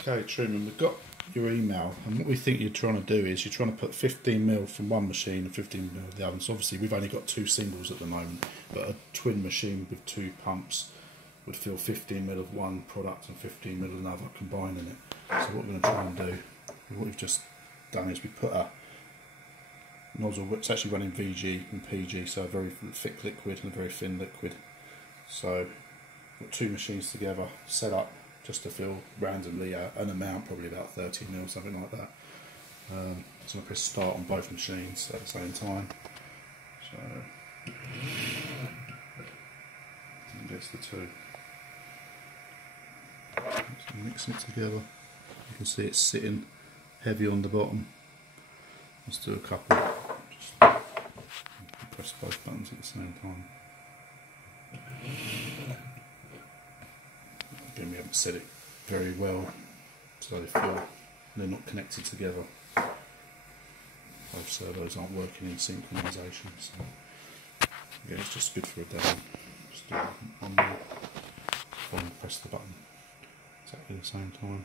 Okay, Truman, we've got your email, and what we think you're trying to do is you're trying to put 15ml from one machine and 15ml from the other. So obviously we've only got 2 singles at the moment, but a twin machine with 2 pumps would fill 15ml of one product and 15ml of another, combining it. So what we're going to try and do, what we've just done is we put a nozzle, it's actually running VG and PG, so a very thick liquid and a very thin liquid. So got 2 machines together, set up just to fill randomly an amount, probably about 30ml, something like that. So I'm going to press start on both machines at the same time. So and gets the 2. So mixing it together. You can see it's sitting heavy on the bottom. Let's do a couple. Just press both buttons at the same time. Again, we haven't set it very well, so they feel they're not connected together. Both servos aren't working in synchronisation, so again, it's just good for a demo. Just do one more, and press the button exactly at the same time.